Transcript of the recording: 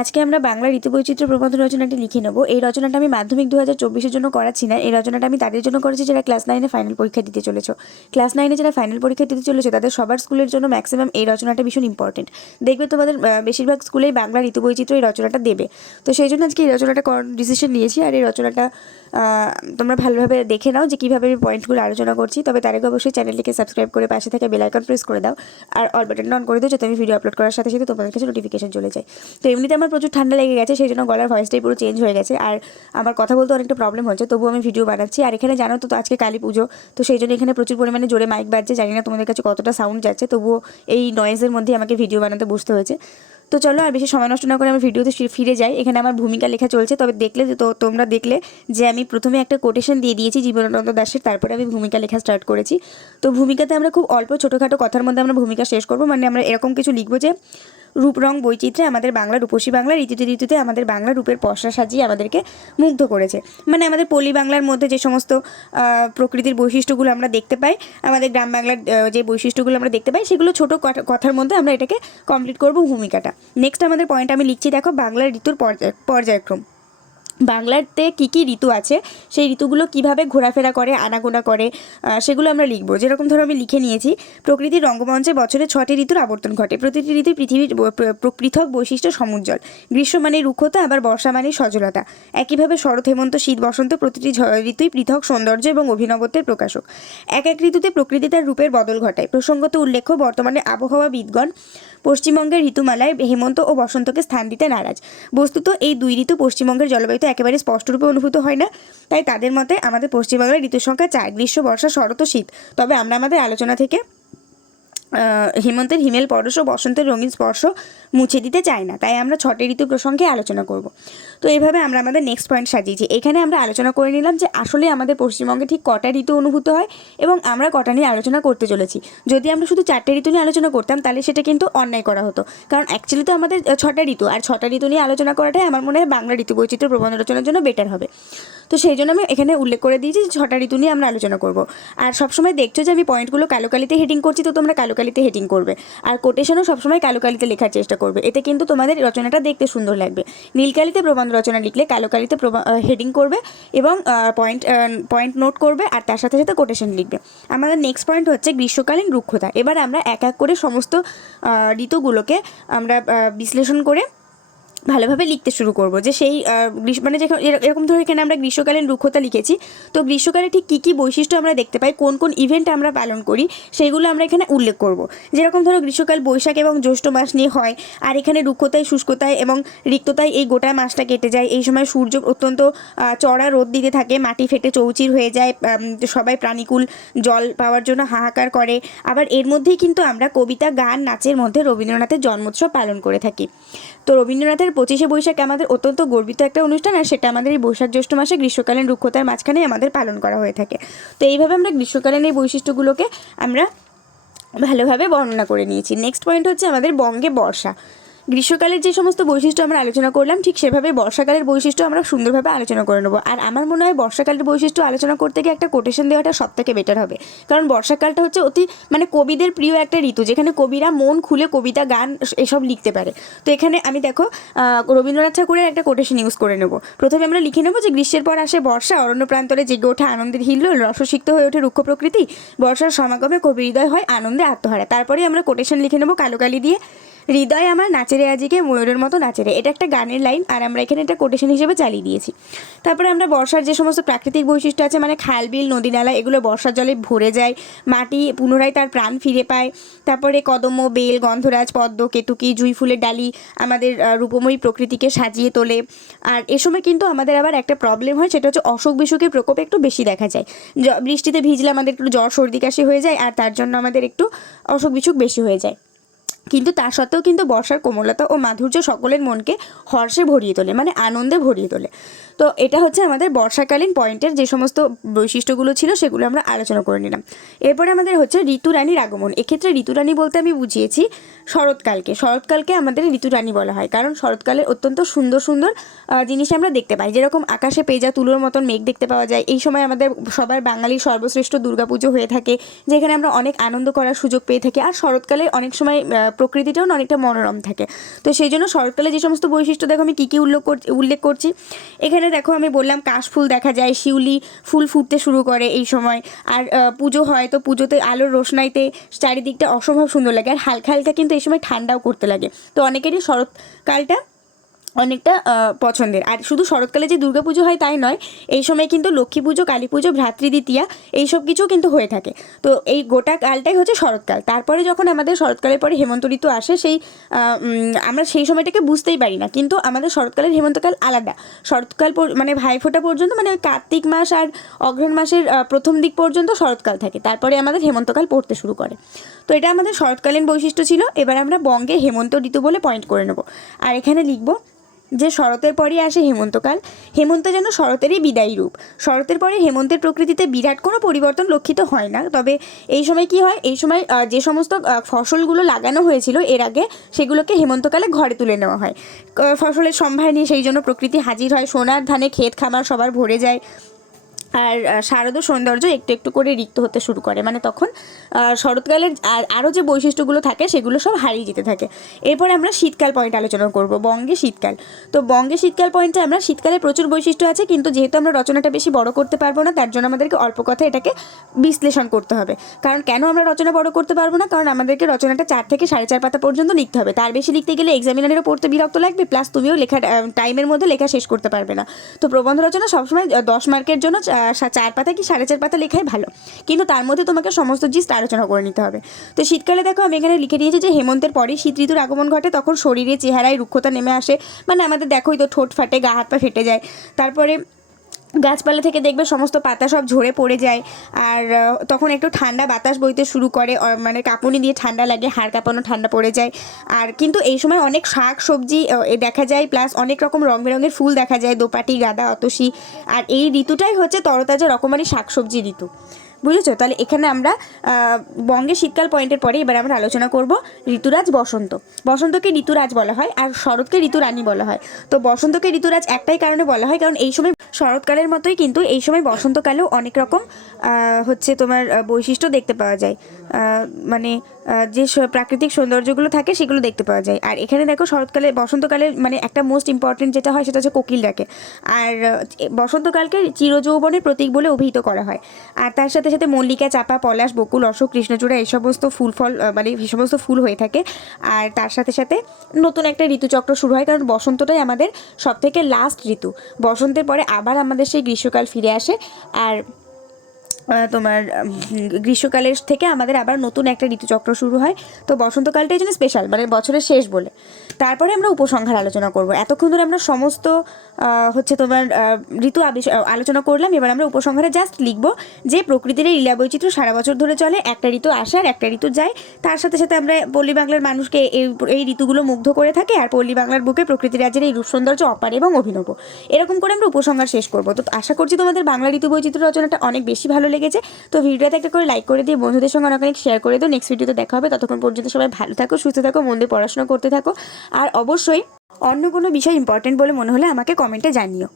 আজকে আমরা বাংলা ঋতুবৈচিত্র্য প্রবন্ধ রচনাটি লিখে নেব। এই রচনাটা আমি মাধ্যমিক 2024-এর জন্য করাচ্ছি না, এই রচনাটা আমি তাদের জন্য করেছি যারা ক্লাস 9-এ ফাইনাল পরীক্ষা দিতে চলেছো। ক্লাস 9-এ যারা ফাইনাল পরীক্ষা দিতে চলেছো তাদের সবার স্কুলের জন্য ম্যাক্সিমাম এই রচনাটা ভীষণ ইম্পর্টেন্ট। দেখবে তোমাদের বেশিরভাগ স্কুলেই বাংলা ঋতুবৈচিত্র্য এই রচনাটা দেবে। তো সেই জন্য আজকে এই রচনাটা করার ডিসিশন নিয়েছি। আর এই রচনাটা তোমরা ভালোভাবে দেখে নাও যে কীভাবে আমি পয়েন্টগুলো আলোচনা করছি। তবে তার আগে অবশ্যই চ্যানেলটিকে সাবস্ক্রাইব করে পাশে থেকে বেল আইকন প্রেস করে দাও আর অল বাটনটা অন করে দাও, যাতে আমি ভিডিও আপলোড করার সাথে সাথে তোমাদের কাছে নোটিফিকেশন চলে যায়। তো এমনিতে আমার প্রচুর ঠান্ডা লেগে গেছে, সেই জন্য গলার ভয়েসটাই পুরো চেঞ্জ হয়ে গেছে, আর আমার কথা বলতে অনেকটা প্রবলেম হচ্ছে, তবুও আমি ভিডিও বানাচ্ছি। আর এখানে জানো তো আজকে কালী পুজো, তো সেই জন্য এখানে প্রচুর পরিমাণে জোরে মাইক বাজছে। জানি না তোমাদের কাছে কতটা সাউন্ড যাচ্ছে, তবুও এই নয়েজের মধ্যে আমাকে ভিডিও বানাতে বসতে হয়েছে। তো চলো আর বেশি সময় নষ্ট না করে আমি ভিডিওতে ফিরে যাই। এখানে আমার ভূমিকা লেখা চলছে। তবে তোমরা দেখলে যে আমি প্রথমে একটা কোটেশন দিয়ে দিয়েছি জীবনানন্দ দাশের, তারপরে আমি ভূমিকা লেখা স্টার্ট করেছি। তো ভূমিকাতে আমরা খুব অল্প ছোটোখাটো কথার মধ্যে আমরা ভূমিকা শেষ করবো। মানে আমরা এরকম কিছু লিখবো যে রূপ রং বৈচিত্র্যে আমাদের বাংলা রূপসী বাংলা ঋতুতে ঋতুতে আমাদের বাংলা রূপের পসরা সাজিয়ে আমাদেরকে মুগ্ধ করেছে। মানে আমাদের পল্লী বাংলার মধ্যে যে সমস্ত প্রকৃতির বৈশিষ্ট্যগুলো আমরা দেখতে পাই, আমাদের গ্রাম বাংলার যে বৈশিষ্ট্যগুলো আমরা দেখতে পাই, সেগুলো ছোটো কথার মধ্যে আমরা এটাকে কমপ্লিট করব ভূমিকাটা। নেক্সট আমাদের পয়েন্ট আমি লিখছি, দেখো বাংলার ঋতুর পর্যায়ক্রম। বাংলাতে কী কী ঋতু আছে, সেই ঋতুগুলো কিভাবে ঘোরাফেরা করে আনাগোনা করে সেগুলো আমরা লিখবো। যেরকম ধরো আমি লিখে নিয়েছি, প্রকৃতির রঙ্গমঞ্চে বছরে 6টি ঋতুর আবর্তন ঘটে। প্রতিটি ঋতু পৃথিবীর পৃথক বৈশিষ্ট্য সমুজ্জ্বল। গ্রীষ্ম মানে রুক্ষতা, আবার বর্ষা মানে সজলতা। একইভাবে শরৎ হেমন্ত শীত বসন্ত প্রতিটি ঋতুই পৃথক সৌন্দর্য এবং অভিনবত্বের প্রকাশক। এক এক ঋতুতে প্রকৃতি তার রূপের বদল ঘটায়। প্রসঙ্গত উল্লেখ্য, বর্তমানে আবহাওয়াবিদগণ পশ্চিমবঙ্গের ঋতুমালায় হেমন্ত ও বসন্তকে স্থান দিতে নারাজ। বস্তুত এই দুই ঋতু পশ্চিমবঙ্গের জলবায়ুতে একেবারে স্পষ্টরূপে অনুভূত হয় না। তাই তাদের মতে আমাদের পশ্চিমবাংলার ঋতুর সংখ্যা 4: গ্রীষ্ম, বর্ষা, শরৎ ও শীত। তবে আমরা আমাদের আলোচনা থেকে হেমন্তের হিমেল পরশ ও বসন্তের রঙিন স্পর্শ মুছে দিতে চাই না, তাই আমরা 6টি ঋতু প্রসঙ্গে আলোচনা করব। তো এইভাবে আমরা আমাদের নেক্সট পয়েন্ট সাজিয়েছি। এখানে আমরা আলোচনা করে নিলাম যে আসলে আমাদের পশ্চিমবঙ্গে ঠিক কটা ঋতু অনুভূত হয় এবং আমরা কটা নিয়ে আলোচনা করতে চলেছি। যদি আমরা শুধু 4টে ঋতু নিয়ে আলোচনা করতাম তাহলে সেটা কিন্তু অন্যায় করা হতো, কারণ অ্যাকচুয়ালি তো আমাদের 6টা ঋতু, আর 6টা ঋতু নিয়ে আলোচনা করাটাই আমার মনে হয় বাংলা ঋতু বৈচিত্র্য প্রবন্ধ রচনার জন্য বেটার হবে। তো সেই জন্য আমি এখানে উল্লেখ করে দিয়েছি যে 6টা ঋতু নিয়ে আমরা আলোচনা করব। আর সবসময় দেখছো যে আমি পয়েন্টগুলো কালো কালিতে হেডিং করছি, তো তোমরা কালো কালিতে হেডিং করবে। আর কোটেশনও সবসময় কালো কালিতে লেখার চেষ্টা করবে, এতে কিন্তু তোমাদের রচনাটা দেখতে সুন্দর লাগবে। নীলকালিতে প্রবন্ধ রচনা লিখলে কালো কালিতে হেডিং করবে এবং পয়েন্ট নোট করবে, আর তার সাথে সাথে কোটেশন লিখবে। আমাদের নেক্সট পয়েন্ট হচ্ছে গ্রীষ্মকালীন রুক্ষতা। এবার আমরা এক এক করে সমস্ত ঋতুগুলোকে আমরা বিশ্লেষণ করে ভালোভাবে লিখতে শুরু করবো। যে সেই মানে যখন এরকম ধরে এখানে আমরা গ্রীষ্মকালীন রুক্ষতা লিখেছি, তো গ্রীষ্মকালে ঠিক কী কী বৈশিষ্ট্য আমরা দেখতে পাই, কোন কোন ইভেন্ট আমরা পালন করি, সেইগুলো আমরা এখানে উল্লেখ করব। যেরকম ধরো গ্রীষ্মকাল বৈশাখ এবং জ্যৈষ্ঠ মাস নিয়ে হয়, আর এখানে রুক্ষতায় শুষ্কতায় এবং রিক্ততায় এই গোটা মাসটা কেটে যায়। এই সময় সূর্য অত্যন্ত চড়া রোদ দিতে থাকে, মাটি ফেটে চৌচির হয়ে যায়, সবাই প্রাণীকুল জল পাওয়ার জন্য হাহাকার করে। আবার এর মধ্যেই কিন্তু আমরা কবিতা, গান, নাচের মধ্যে রবীন্দ্রনাথের জন্মোৎসব পালন করে থাকি। তো রবীন্দ্রনাথের 25শে বৈশাখ আমাদের অত্যন্ত গর্বিত একটা অনুষ্ঠান, আর সেটা আমাদের এই বৈশাখ জ্যৈষ্ঠ মাসে গ্রীষ্মকালীন রুক্ষতার মাঝখানেই আমাদের পালন করা হয়ে থাকে। তো এইভাবে আমরা গ্রীষ্মকালীন এই বৈশিষ্ট্যগুলোকে আমরা ভালোভাবে বর্ণনা করে নিয়েছি। নেক্সট পয়েন্ট হচ্ছে আমাদের বঙ্গে বর্ষা। গ্রীষ্মকালের যে সমস্ত বৈশিষ্ট্য আমরা আলোচনা করলাম, ঠিক সেভাবে বর্ষাকালের বৈশিষ্ট্য আমরা সুন্দরভাবে আলোচনা করে নেবো। আর আমার মনে হয় বর্ষাকালের বৈশিষ্ট্য আলোচনা করতে গিয়ে একটা কোটেশন দেওয়াটা সবথেকে বেটার হবে, কারণ বর্ষাকালটা হচ্ছে অতি মানে কবিদের প্রিয় একটা ঋতু, যেখানে কবিরা মন খুলে কবিতা, গান এসব লিখতে পারে। তো এখানে আমি দেখো রবীন্দ্রনাথ ঠাকুরের একটা কোটেশন ইউজ করে নেব। প্রথমে আমরা লিখে নেবো যে গ্রীষ্মের পর আসে বর্ষা, অরণ্য প্রান্তরে জেগে ওঠে আনন্দের হিল্লোল, রসসিক্ত হয়ে ওঠে রুক্ষ প্রকৃতি, বর্ষার সমাগমে কবি হৃদয় হয় আনন্দে আত্মহারা। তারপরে আমরা কোটেশন লিখে নেবো কালো কালি দিয়ে, হৃদয় আমার নাচেরে আজিকে ময়ূরের মতো নাচেরে। এটা একটা গানের লাইন, আর আমরা এখানে একটা কোটেশন হিসেবে চালিয়ে দিয়েছি। তারপরে আমরা বর্ষার যে সমস্ত প্রাকৃতিক বৈশিষ্ট্য আছে, মানে খাল বিল নদী নালা, এগুলো বর্ষার জলে ভরে যায়, মাটি পুনরায় তার প্রাণ ফিরে পায়। তারপরে কদম্ব, বেল, গন্ধরাজ, পদ্ম, কেতুকী, জুঁই ফুলের ডালি আমাদের রূপময়ী প্রকৃতিকে সাজিয়ে তোলে। আর এ সময় কিন্তু আমাদের আবার একটা প্রবলেম হয়, সেটা হচ্ছে অসুখ বিসুখের প্রকোপ একটু বেশি দেখা যায়। বৃষ্টিতে ভিজলে আমাদের একটু জ্বর সর্দি কাশি হয়ে যায়, আর তার জন্য আমাদের একটু অসুখ বিসুখ বেশি হয়ে যায়। কিন্তু তা সত্ত্বেও কিন্তু বর্ষার কোমলতা ও মাধুর্য সকলের মনকে হর্ষে ভরিয়ে তোলে, মানে আনন্দে ভরিয়ে তোলে। তো এটা হচ্ছে আমাদের বর্ষাকালীন পয়েন্টের যে সমস্ত বৈশিষ্ট্যগুলো ছিল সেগুলো আমরা আলোচনা করে নিলাম। এরপরে আমাদের হচ্ছে ঋতুরানীর আগমন। এক্ষেত্রে ঋতুরানী বলতে আমি বুঝিয়েছি শরৎকালকে। শরৎকালকে আমাদের ঋতুরানী বলা হয়, কারণ শরৎকালে অত্যন্ত সুন্দর সুন্দর জিনিস আমরা দেখতে পাই। যেরকম আকাশে পেঁজা তুলোর মতন মেঘ দেখতে পাওয়া যায়। এই সময় আমাদের সবার বাঙালির সর্বশ্রেষ্ঠ দুর্গাপুজো হয়ে থাকে, যেখানে আমরা অনেক আনন্দ করার সুযোগ পেয়ে থাকি। আর শরৎকালে অনেক সময় প্রকৃতিটাও না অনেকটা মনোরম থাকে। তো সেই জন্য শরৎকালে যে সমস্ত বৈশিষ্ট্য দেখো আমি কী কী উল্লেখ করছি। এখানে দেখো আমি বললাম কাশফুল দেখা যায়, শিউলি ফুল ফুটতে শুরু করে এই সময়, আর পুজো হয়, তো পুজোতে আলোর রোশনাইতে চারিদিকটা অসম্ভব সুন্দর লাগে, আর হালকা হালকা কিন্তু এই সময় ঠান্ডাও করতে লাগে। তো অনেকেরই শরৎকালটা অনেকটা পছন্দের। আর শুধু শরৎকালে যে দুর্গাপুজো হয় তাই নয়, এই সময় কিন্তু লক্ষ্মী পুজো, কালী পুজো, ভ্রাতৃদ্বিতীয়া এইসব কিছুও কিন্তু হয়ে থাকে। তো এই গোটা কালটাই হচ্ছে শরৎকাল। তারপরে যখন আমাদের শরৎকালের পরে হেমন্ত ঋতু আসে, সেই আমরা সেই সময়টাকে বুঝতেই পারি না, কিন্তু আমাদের শরৎকালের হেমন্তকাল আলাদা। শরৎকাল মানে ভাইফোঁটা পর্যন্ত, মানে কার্তিক মাস আর অগ্রহায়ণ মাসের প্রথম দিক পর্যন্ত শরৎকাল থাকে, তারপরে আমাদের হেমন্তকাল পড়তে শুরু করে। তো এটা আমাদের শরৎকালীন বৈশিষ্ট্য ছিল। এবার আমরা বঙ্গে হেমন্ত ঋতু বলে পয়েন্ট করে নেব। আর এখানে লিখব যে শরতের পরই আসে হেমন্তকাল। হেমন্ত যেন শরতেরই বিদায়ী রূপ। শরতের পরে হেমন্তের প্রকৃতিতে বিরাট কোনো পরিবর্তন লক্ষিত হয় না, তবে এই সময় কি হয়, এই সময় যে সমস্ত ফসলগুলো লাগানো হয়েছিল এর আগে, সেগুলোকে হেমন্তকালে ঘরে তুলে নেওয়া হয়। ফসলের সম্ভার নিয়ে সেই জন্য প্রকৃতি হাজির হয়, সোনার ধানে ক্ষেত খামার সবার ভরে যায়, আর শারদ সৌন্দর্য একটু একটু করে রিক্ত হতে শুরু করে। মানে তখন শরৎকালের আরও যে বৈশিষ্ট্যগুলো থাকে সেগুলো সব হারিয়ে যেতে থাকে। এরপরে আমরা শীতকাল পয়েন্ট আলোচনা করব, বঙ্গে শীতকাল। তো বঙ্গে শীতকাল পয়েন্টে আমরা শীতকালে প্রচুর বৈশিষ্ট্য আছে, কিন্তু যেহেতু আমরা রচনাটা বেশি বড় করতে পারবো না, তার জন্য আমাদেরকে অল্প কথা এটাকে বিশ্লেষণ করতে হবে। কারণ কেন আমরা রচনা বড় করতে পারবো না, কারণ আমাদেরকে রচনাটা 4 থেকে 4.5 পাতা পর্যন্ত লিখতে হবে। তার বেশি লিখতে গেলে এক্সামিনারেরও পড়তে বিরক্ত লাগবে, প্লাস তুমিও লেখা টাইমের মধ্যে লেখা শেষ করতে পারবে না। তো প্রবন্ধ রচনা সবসময় 10 মার্কের জন্য 4 পাতা কি 4.5 পাতা লেখাই ভালো, কিন্তু তার মধ্যে তোমাকে সমস্ত জিনিস আলোচনা করে নিতে হবে। তো শীতকালে দেখো আমি এখানে লিখে দিয়েছি যে হেমন্তের পরেই শীত ঋতুর আগমন ঘটে, তখন শরীরে চেহারায় রুক্ষতা নেমে আসে। মানে আমাদের দেখোই তো ঠোঁট ফাটে, গা হাত পা ফেটে যায়, তারপরে গাছপালা থেকে দেখবে সমস্ত পাতা সব ঝরে পড়ে যায়, আর তখন একটু ঠান্ডা বাতাস বইতে শুরু করে, মানে কাঁপুনি দিয়ে ঠান্ডা লাগে, হাড় কাঁপানো ঠান্ডা পড়ে যায়। আর কিন্তু এই সময় অনেক শাক সবজি দেখা যায়, প্লাস অনেক রকম রং বেরঙের ফুল দেখা যায়, দোপাটি, গাঁদা, অতসী। আর এই ঋতুটাই হচ্ছে তরতাজা রকমারি শাকসবজি ঋতু। বুঝেছো? তাহলে এখানে আমরা বঙ্গে শীতকাল পয়েন্টের পরে এবার আমরা আলোচনা করব ঋতুরাজ বসন্ত। বসন্তকে ঋতুরাজ বলা হয়, আর শরৎকে ঋতুরানী বলা হয়। তো বসন্তকে ঋতুরাজ একটাই কারণে বলা হয়, কারণ এই সময় শরৎকালের মতোই কিন্তু এই সময় বসন্তকালেও অনেক রকম হচ্ছে তোমার বৈশিষ্ট্য দেখতে পাওয়া যায়। মানে যে প্রাকৃতিক সৌন্দর্যগুলো থাকে সেগুলো দেখতে পাওয়া যায়। আর এখানে দেখো শরৎকালে, বসন্তকালে মানে একটা মোস্ট ইম্পর্টেন্ট যেটা হয় সেটা হচ্ছে কোকিল ডাকে। আর বসন্তকালকে চিরযৌবনের প্রতীক বলে অভিহিত করা হয়। আর তার সাথে সাথে মল্লিকা, চাপা, পলাশ, বকুল, অশোক, কৃষ্ণচূড়া এই সমস্ত মানে এই সমস্ত ফুল হয়ে থাকে। আর তার সাথে সাথে নতুন একটা ঋতুচক্র শুরু হয়, কারণ বসন্তটাই আমাদের সবথেকে লাস্ট ঋতু। বসন্তের পরে আবার আমাদের সেই গ্রীষ্মকাল ফিরে আসে, আর তোমার গ্রীষ্মকালের থেকে আমাদের আবার নতুন একটা ঋতুচক্র শুরু হয়। তো বসন্তকালটাই জন্য স্পেশাল, মানে বছরের শেষ বলে। তারপরে আমরা উপসংহার আলোচনা করব। এতক্ষণ ধরে আমরা সমস্ত হচ্ছে তোমার ঋতু আলোচনা করলাম। এবার আমরা উপসংহারে জাস্ট লিখব যে প্রকৃতির এই লীলা বৈচিত্র্য সারা বছর ধরে চলে, একটা ঋতু আসে আর একটা ঋতু যায়। তার সাথে সাথে আমরা পল্লী বাংলার মানুষকে এই ঋতুগুলো মুগ্ধ করে থাকে, আর পল্লী বাংলার বুকে প্রকৃতি রাজ্যের এই রূপ সৌন্দর্য অপার এবং অভিনব। এরকম করে আমরা উপসংহার শেষ করব। তো আশা করছি তোমাদের বাংলা ঋতু বৈচিত্র্য রচনাটা অনেক বেশি ভালো লেগেছে। তো ভিডিওতে একটা করে লাইক করে দিয়ে বন্ধুদের সঙ্গে অনেক শেয়ার করে দিও। নেক্সট ভিডিওতে দেখা হবে। ততক্ষণ পর্যন্ত সবাই ভালো থাকো, সুস্থ থাকো, মন দিয়ে পড়াশোনা করতে থাকো। আর অবশ্যই অন্য কোনো বিষয় ইম্পর্টেন্ট বলে মনে হলে আমাকে কমেন্টে জানিও।